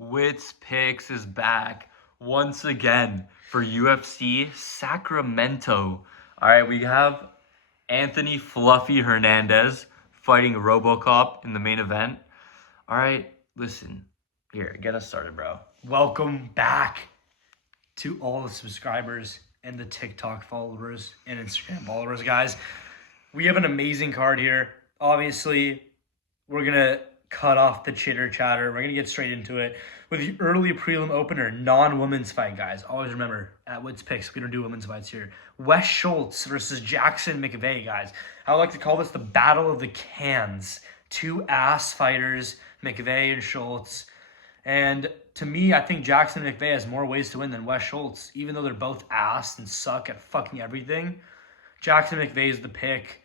Witzpicks is back once again for UFC Sacramento. All right, we have Anthony Fluffy Hernandez fighting RoboCop in the main event. All right, listen, here, get us started, bro. Welcome back to all the subscribers and the TikTok followers and Instagram followers, guys. We have an amazing card here. Obviously, we're going to cut off the chitter chatter. We're going to get straight into it with the early prelim opener, non-women's fight, guys. Always remember, at Witzpicks, we don't do women's fights here. Wes Schultz versus Jackson McVeigh, guys. I would like to call this the Battle of the Cans. Two ass fighters, McVeigh and Schultz. And to me, I think Jackson McVeigh has more ways to win than Wes Schultz. Even though they're both ass and suck at fucking everything, Jackson McVeigh is the pick.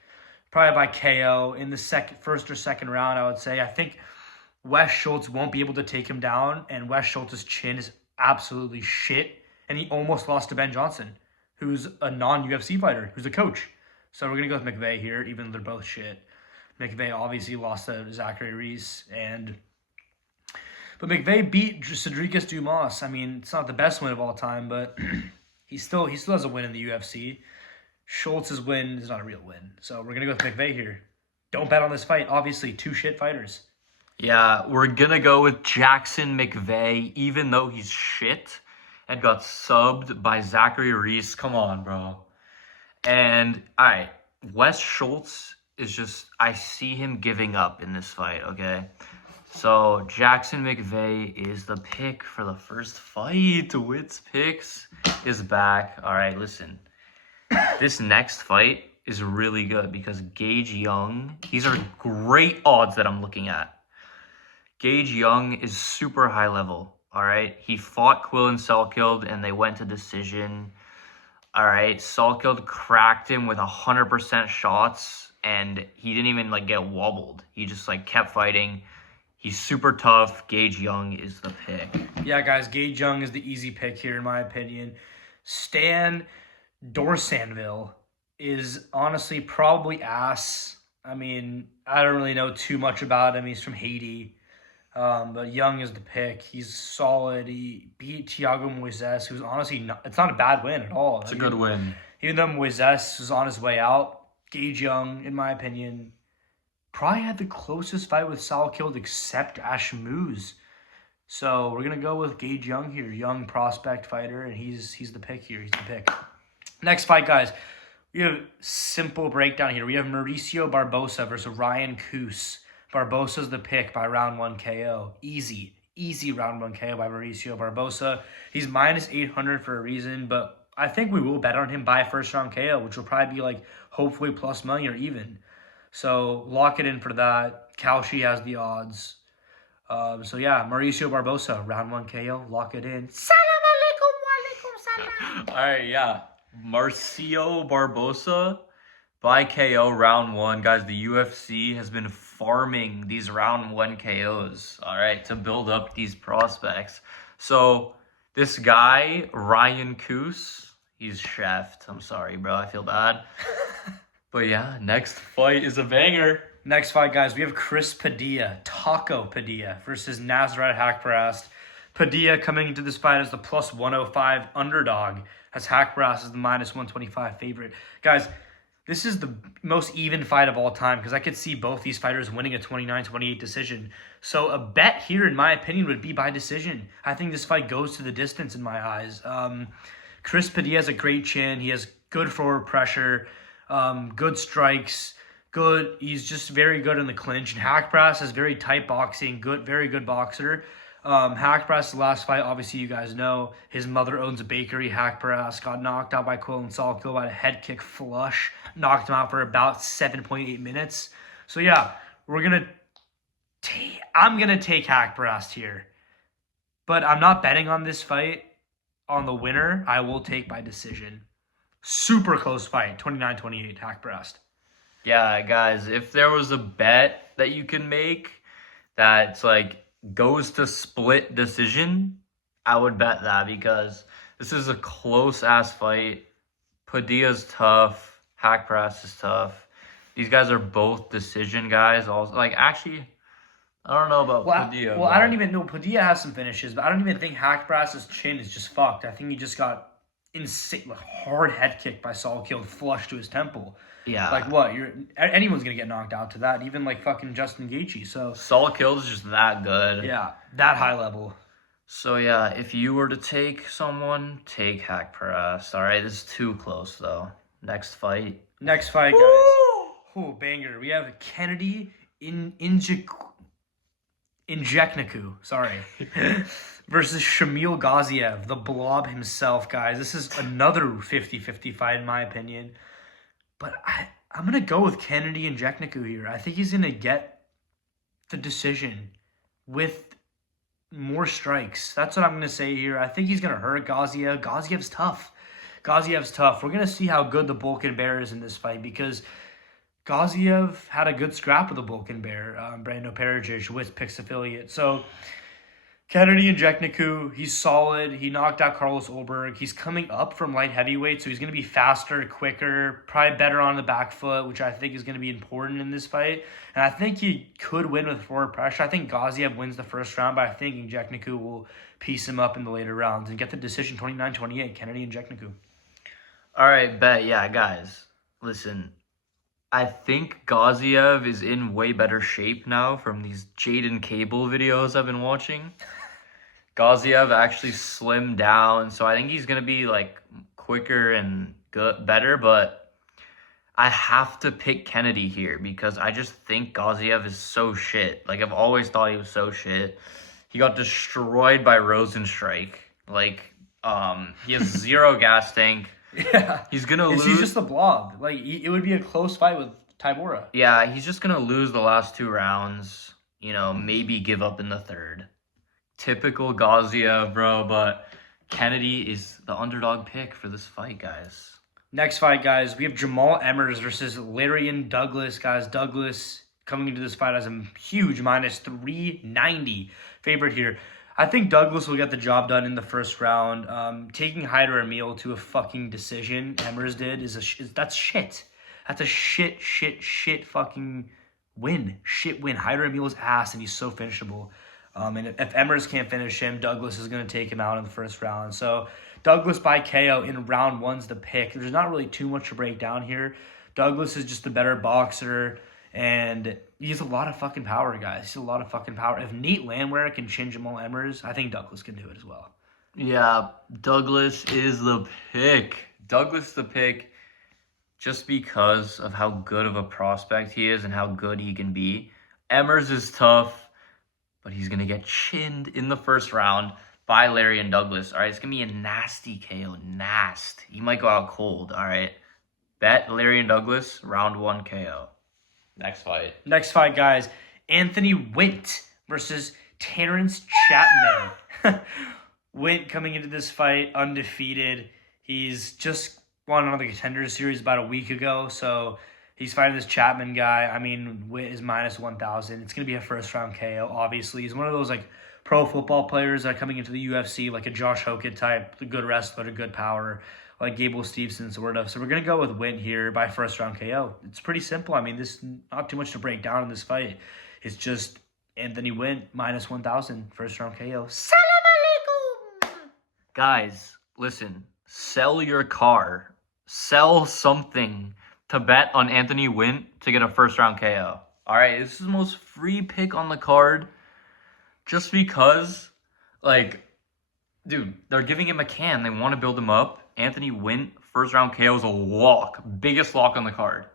Probably by KO in the first or second round, I would say. I think Wes Schultz won't be able to take him down, and Wes Schultz's chin is absolutely shit. And he almost lost to Ben Johnson, who's a non-UFC fighter, who's a coach. So we're going to go with McVeigh here, even though they're both shit. McVeigh obviously lost to Zachary Reese, but McVeigh beat Cedricus Dumas. I mean, it's not the best win of all time, but he still has a win in the UFC. Schultz's win is not a real win. So we're going to go with McVeigh here. Don't bet on this fight. Obviously, two shit fighters. Yeah, we're going to go with Jackson McVeigh, even though he's shit and got subbed by Zachary Reese. Come on, bro. And, all right, Wes Schultz is just, I see him giving up in this fight, okay? So, Jackson McVeigh is the pick for the first fight. Witzpicks is back. All right, listen. This next fight is really good because Gage Young, these are great odds that I'm looking at. Gage Young is super high level, all right? He fought Quillen Salkild and they went to decision. All right, Salkild cracked him with 100% shots and he didn't even get wobbled. He just kept fighting. He's super tough. Gage Young is the pick. Yeah, guys, Gage Young is the easy pick here in my opinion. Stan Dorsanville is honestly probably ass. I mean, I don't really know too much about him. He's from Haiti. But Young is the pick. He's solid. He beat Thiago Moises, who's honestly it's not a bad win at all. It's a good win. Even though Moises was on his way out, Gage Young, in my opinion, probably had the closest fight with Salkild except Ashmouz. So we're going to go with Gage Young here. Young prospect fighter, and he's the pick here. He's the pick. Next fight, guys. We have simple breakdown here. We have Mauricio Barbosa versus Ryan Coos. Barbosa's the pick by round 1 KO. Easy round 1 KO by Mauricio Barbosa. He's minus 800 for a reason, but I think we will bet on him by first round KO, which will probably be hopefully plus money or even. So lock it in for that. Kalshi has the odds. So yeah, Mauricio Barbosa, round 1 KO. Lock it in. Salam alaikum, walaikum salam. All right, yeah. Marcio Barbosa by KO round 1. Guys, the UFC has been farming these round 1 KOs, all right, to build up these prospects. So this guy, Ryan Coos, he's chefed. I'm sorry, bro. I feel bad. But yeah, next fight is a banger. Next fight, guys, we have Chris Padilla, Taco Padilla, versus Nasrat Haqparast. Padilla coming into this fight as the plus 105 underdog, as Haqparast is the minus 125 favorite. Guys, this is the most even fight of all time because I could see both these fighters winning a 29-28 decision. So a bet here, in my opinion, would be by decision. I think this fight goes to the distance in my eyes. Chris Padilla has a great chin. He has good forward pressure, good strikes. Good. He's just very good in the clinch. And Haqparast has very tight boxing. Very good boxer. Haqparast's last fight, obviously you guys know, his mother owns a bakery. Haqparast got knocked out by Quillen Salkild by a head kick flush. Knocked him out for about 7.8 minutes. So yeah, I'm gonna take Haqparast here. But I'm not betting on this fight on the winner. I will take by decision. Super close fight, 29-28, Haqparast. Yeah, guys, if there was a bet that you can make that's goes to split decision, I would bet that because this is a close-ass fight. Padilla's tough. Haqparast is tough. These guys are both decision guys. Also, actually, I don't know about Well, Padilla. I don't but- even know. Padilla has some finishes, but I don't even think Hackbrass's chin is just fucked. I think he just got insane, hard head kick by Saul killed flush to his temple. Yeah. Like what? Anyone's gonna get knocked out to that, even like fucking Justin Gaethje. So Saul Kills is just that good. yeah, that high level. So yeah, if you were to take someone, take Hack Press. All right, this is too close though. Next fight. Next fight, guys. Oh, banger. We have Kennedy Injeknaku, sorry, versus Shamil Gaziev, the blob himself, guys. This is another 50-50 fight, in my opinion. But I'm going to go with Kennedy Injeknaku here. I think he's going to get the decision with more strikes. That's what I'm going to say here. I think he's going to hurt Gaziev. Gaziev's tough. We're going to see how good the Bulkin Bear is in this fight because Gaziev had a good scrap with the Bulkin Bear, Brando Perijic, Witzpicks affiliate. So Kennedy Injeknaku, he's solid. He knocked out Carlos Ulberg. He's coming up from light heavyweight, so he's going to be faster, quicker, probably better on the back foot, which I think is going to be important in this fight. And I think he could win with forward pressure. I think Gaziev wins the first round, but I think Injeknaku will piece him up in the later rounds and get the decision 29-28, Kennedy Injeknaku. All right, bet. Yeah, guys, listen. I think Gaziev is in way better shape now from these Jaden Cable videos I've been watching. Gaziev actually slimmed down, so I think he's going to be like quicker and better, but I have to pick Kennedy here because I just think Gaziev is so shit. Like, I've always thought he was so shit. He got destroyed by Rosenstrike. Like, he has zero gas tank. Yeah. He's going to lose. He's just a blob. Like, it would be a close fight with Tybura. Yeah, he's just going to lose the last 2 rounds. You know, maybe give up in the third. Typical Gaziev, bro, but Kennedy is the underdog pick for this fight, guys. Next fight, guys, we have Jamal Emmers versus Larian Douglas, guys. Douglas coming into this fight as a huge minus 390 favorite here. I think Douglas will get the job done in the first round. Taking Hyder Emil to a fucking decision, Emmers did, that's shit. That's a shit fucking win. Shit win. Hyder Emil's ass, and he's so finishable. And if Emmers can't finish him, Douglas is going to take him out in the first round. So Douglas by KO in round 1's the pick. There's not really too much to break down here. Douglas is just a better boxer, and he has a lot of fucking power, guys. He has a lot of fucking power. If Nate Landwehr can chin Jamal Emmers, I think Douglas can do it as well. Yeah, Douglas is the pick. Douglas the pick just because of how good of a prospect he is and how good he can be. Emmers is tough, but he's going to get chinned in the first round by Larian Douglas. All right, it's going to be a nasty KO. He might go out cold. All right, bet Larian Douglas, round 1 KO. Next fight, guys. Anthony Wint versus Terrence Chapman. Wint coming into this fight undefeated. He's just won on the Contenders Series about a week ago, so he's fighting this Chapman guy. I mean, Wint is minus 1,000. It's going to be a first-round KO, obviously. He's one of those, like, pro football players that are coming into the UFC, like a Josh Hokett type, the good wrestler, good power, like Gable Steveson sort of. So we're going to go with Wint here by first-round KO. It's pretty simple. I mean, this not too much to break down in this fight. It's just Anthony Wint minus 1,000, first-round KO. Salam alaikum! Guys, listen. Sell your car. Sell something to bet on Anthony Wint to get a first-round KO. All right, this is the most free pick on the card just because, like, dude, they're giving him a can. They want to build him up. Anthony Wint, first-round KO is a lock. Biggest lock on the card.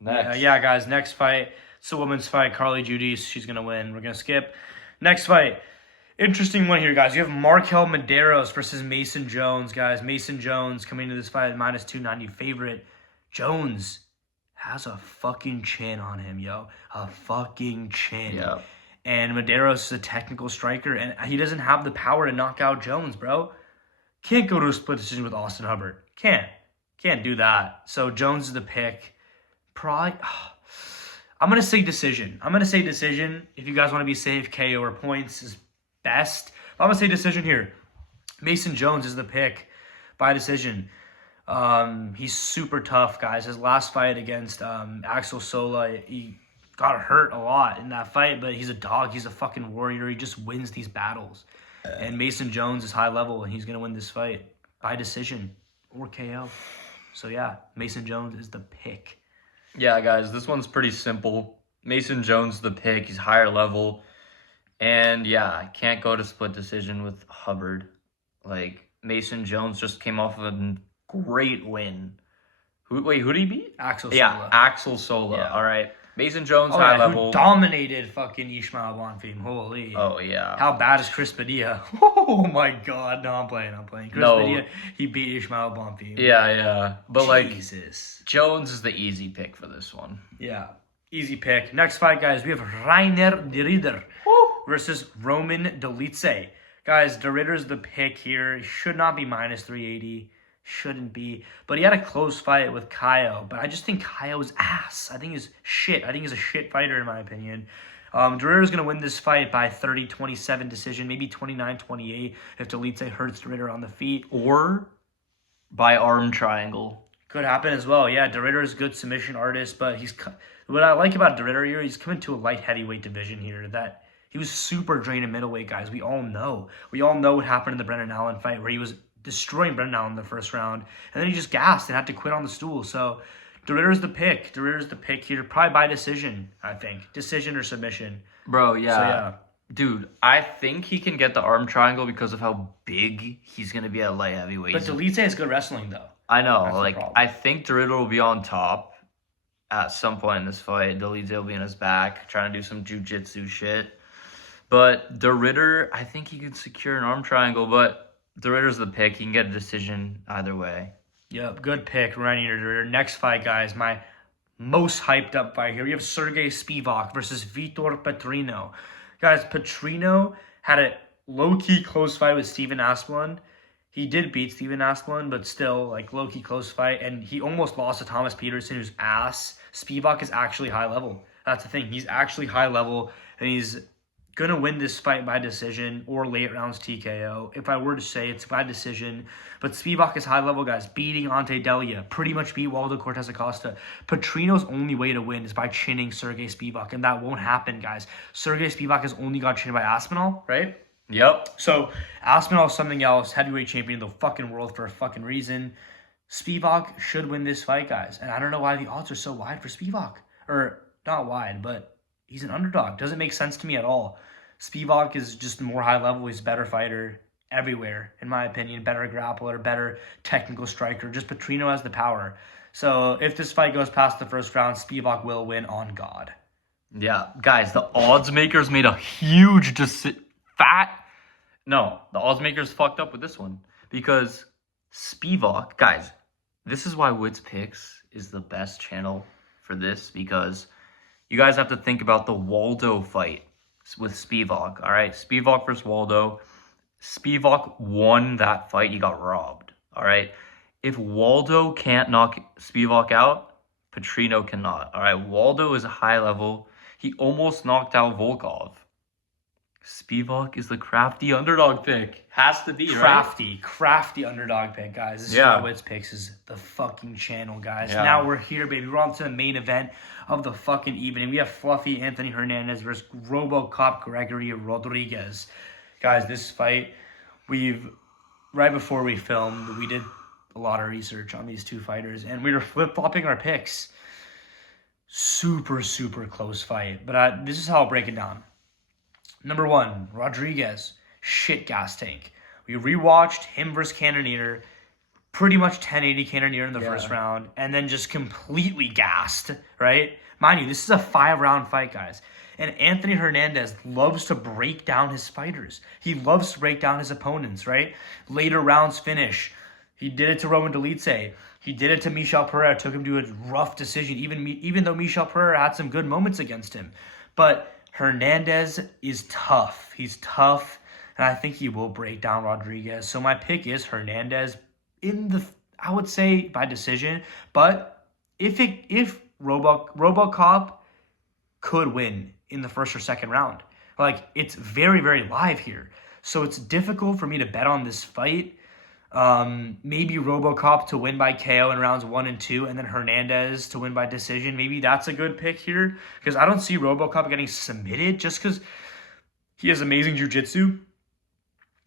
Next. Yeah, guys, next fight. It's a women's fight. Carly Judice, she's going to win. We're going to skip. Next fight. Interesting one here, guys. You have Markel Medeiros versus Mason Jones, guys. Mason Jones coming into this fight at minus 290 favorite. Jones has a fucking chin on him, yo. A fucking chin. Yeah. And Medeiros is a technical striker, and he doesn't have the power to knock out Jones, bro. Can't go to a split decision with Austin Hubbard. Can't do that. So Jones is the pick. Probably, I'm going to say decision. If you guys want to be safe, KO or points is best. But I'm going to say decision here. Mason Jones is the pick by decision. He's super tough, guys. His last fight against Axel Sola, he got hurt a lot in that fight, but he's a dog. He's a fucking warrior. He just wins these battles. And Mason Jones is high level, and he's going to win this fight by decision or KO. So, yeah, Mason Jones is the pick. Yeah, guys, this one's pretty simple. Mason Jones the pick. He's higher level. And, yeah, I can't go to split decision with Hubbard. Like, Mason Jones just came off of a great win. Who did he beat? Axel Sola. Yeah, Axel Sola. Yeah. All right. Mason Jones, high level. Who dominated fucking Ishmael Bonfim. Holy. Oh, yeah. How bad is Chris Padilla? Oh, my God. No, I'm playing. Chris Padilla, he beat Ishmael Bonfim. Yeah. But, Jesus. Jones is the easy pick for this one. Yeah. Easy pick. Next fight, guys, we have Rainer de Ridder versus Roman Dolidze. Guys, de Ridder's the pick here. He should not be minus 380. Shouldn't be. But he had a close fight with Kaio. But I just think Kaio's ass. I think he's shit. I think he's a shit fighter, in my opinion. De Ridder's going to win this fight by 30-27 decision, maybe 29-28 if Dolidze hurts de Ridder on the feet. Or by arm triangle. Could happen as well. Yeah, de Ridder is a good submission artist, but what I like about de Ridder here, he's coming to a light heavyweight division here that he was super drained in middleweight, guys. We all know. We all know what happened in the Brendan Allen fight where he was destroying Brendan Allen in the first round, and then he just gassed and had to quit on the stool. So de Ridder's the pick. De Ridder's the pick here, probably by decision, I think. Decision or submission. Bro, yeah. So, yeah. Dude, I think he can get the arm triangle because of how big he's going to be at light heavyweight. But Dolidze is good wrestling, though. I know. That's the problem. I think de Ridder will be on top at some point in this fight. Dolidze will be in his back, trying to do some jiu-jitsu shit. But de Ridder, I think he could secure an arm triangle, but de Ridder's the pick. He can get a decision either way. Yep, good pick, Rainer de Ridder. Next fight, guys, my most hyped up fight here. We have Sergey Spivak versus Vitor Petrino. Guys, Petrino had a low-key close fight with Steven Asplund. He did beat Steven Asplund, but still, low-key close fight. And he almost lost to Thomas Peterson, who's ass. Spivak is actually high level. That's the thing. He's actually high level, and he's going to win this fight by decision or late rounds TKO. If I were to say it's by decision. But Spivak is high level, guys. Beating Ante Delia. Pretty much beat Waldo Cortez Acosta. Petrino's only way to win is by chinning Sergey Spivak. And that won't happen, guys. Sergey Spivak has only got chinned by Aspinall, right? Yep. So Aspinall is something else. Heavyweight champion of the fucking world for a fucking reason. Spivak should win this fight, guys. And I don't know why the odds are so wide for Spivak. Or not wide, but he's an underdog. Doesn't make sense to me at all. Spivak is just more high level. He's a better fighter everywhere, in my opinion. Better grappler, better technical striker. Just Petrino has the power. So if this fight goes past the first round, Spivak will win on God. Yeah, guys, the odds makers made a huge the odds makers fucked up with this one because Spivak, guys, this is why Witzpicks is the best channel for this because you guys have to think about the Waldo fight with Spivak, all right? Spivak versus Waldo. Spivak won that fight. He got robbed, all right? If Waldo can't knock Spivak out, Petrino cannot, all right? Waldo is a high level. He almost knocked out Volkov. Spivak is the crafty underdog pick. Has to be, right? Crafty underdog pick, guys. This is why Witzpicks is the fucking channel, guys. Yeah. Now we're here, baby. We're on to the main event of the fucking evening. We have Fluffy Anthony Hernandez versus RoboCop Gregory Rodriguez. Guys, this fight, right before we filmed, we did a lot of research on these two fighters, and we were flip-flopping our picks. Super, super close fight. But this is how I'll break it down. Number one, Rodriguez, shit gas tank. We rewatched him versus Cannonier, pretty much 1080 Cannonier in the first round, and then just completely gassed, right? Mind you, this is a 5-round fight, guys. And Anthony Hernandez loves to break down his fighters. He loves to break down his opponents, right? Later rounds finish. He did it to Roman Dolidze. He did it to Michel Pereira, took him to a rough decision, even though Michel Pereira had some good moments against him. But Hernandez is tough. He's tough, and I think he will break down Rodriguez. So my pick is Hernandez I would say by decision. But if RoboCop could win in the first or second round, it's very, very live here. So it's difficult for me to bet on this fight. Maybe RoboCop to win by KO in rounds 1 and 2, and then Hernandez to win by decision. Maybe that's a good pick here because I don't see RoboCop getting submitted just because he has amazing jiu-jitsu.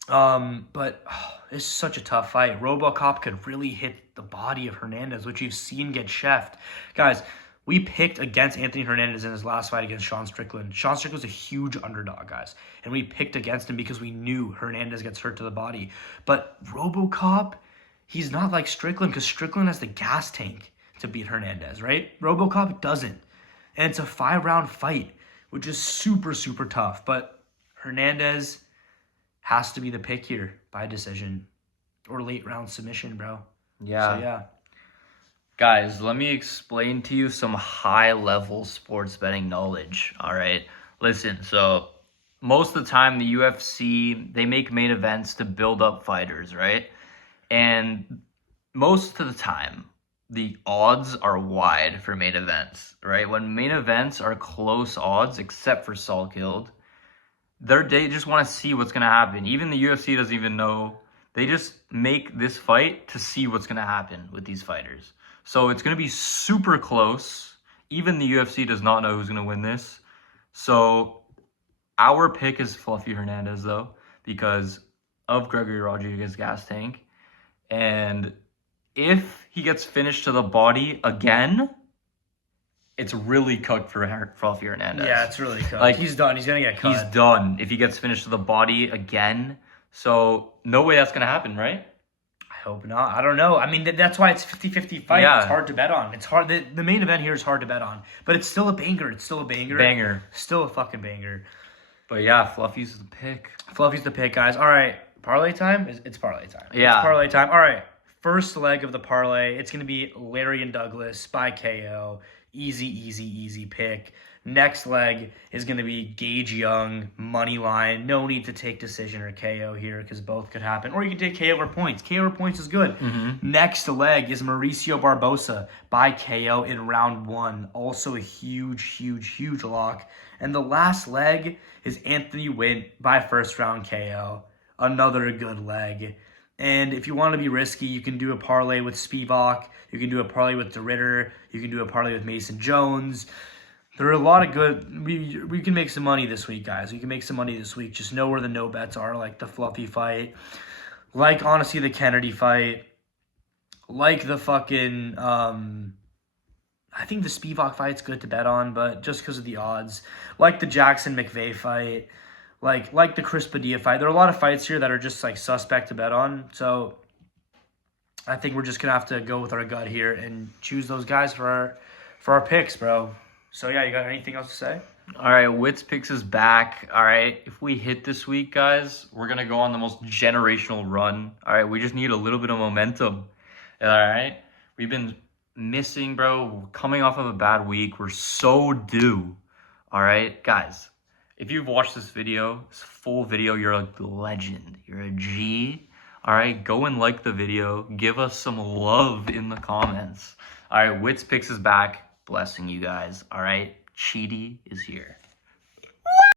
But it's such a tough fight. RoboCop could really hit the body of Hernandez, which you've seen get chefed. Guys, we picked against Anthony Hernandez in his last fight against Sean Strickland. Sean Strickland's a huge underdog, guys. And we picked against him because we knew Hernandez gets hurt to the body. But RoboCop, he's not like Strickland because Strickland has the gas tank to beat Hernandez, right? RoboCop doesn't. And it's a 5-round fight, which is super, super tough. But Hernandez has to be the pick here by decision or late round submission, bro. Yeah. So, yeah. Guys, let me explain to you some high-level sports betting knowledge, all right? Listen, so most of the time the UFC, they make main events to build up fighters, right? And most of the time, the odds are wide for main events, right? When main events are close odds, except for Saul Guild, they just want to see what's going to happen. Even the UFC doesn't even know. They just make this fight to see what's going to happen with these fighters. So it's going to be super close. Even the UFC does not know who's going to win this. So our pick is Fluffy Hernandez, though, because of Gregory Rodriguez's gas tank. And if he gets finished to the body again, it's really cooked for Fluffy Hernandez. Yeah, it's really cooked. Like, he's done. He's going to get cut. He's done if he gets finished to the body again. So no way that's going to happen, right? I hope not. I don't know. I mean, that's why it's 50-50 fight. Yeah. It's hard to bet on. It's hard. The main event here is hard to bet on. But it's still a banger. It's still a banger. Banger. Still a fucking banger. But yeah, Fluffy's the pick. Fluffy's the pick, guys. All right. Parlay time? It's parlay time. Yeah. It's parlay time. All right. First leg of the parlay. It's going to be Larry and Douglas by KO. Easy pick. Next leg is going to be Gage Young, money line. No need to take decision or KO here because both could happen. Or you can take KO or points. KO or points is good. Mm-hmm. Next leg is Mauricio Barbosa by KO in round 1. Also a huge lock. And the last leg is Anthony Wint by first round KO. Another good leg. And if you want to be risky, you can do a parlay with Spivak. You can do a parlay with DeRitter. You can do a parlay with Mason Jones. There are a lot of good... We can make some money this week, guys. We can make some money this week. Just know where the no bets are, like the Fluffy fight. Like, honestly, the Kennedy fight. Like the fucking... I think the Spivak fight's good to bet on, but just because of the odds. Like the Jackson McVeigh fight. Like the Chris Padilla fight. There are a lot of fights here that are just, like, suspect to bet on. So I think we're just going to have to go with our gut here and choose those guys for our picks, bro. So, yeah, you got anything else to say? All right, Witzpicks is back. All right, if we hit this week, guys, we're going to go on the most generational run. All right, we just need a little bit of momentum. All right, we've been missing, bro. We're coming off of a bad week. We're so due. All right, guys, if you've watched this video, this full video, you're a legend. You're a G. All right, go and like the video. Give us some love in the comments. All right, Witzpicks is back. Blessing you guys. All right, Cheaty is here.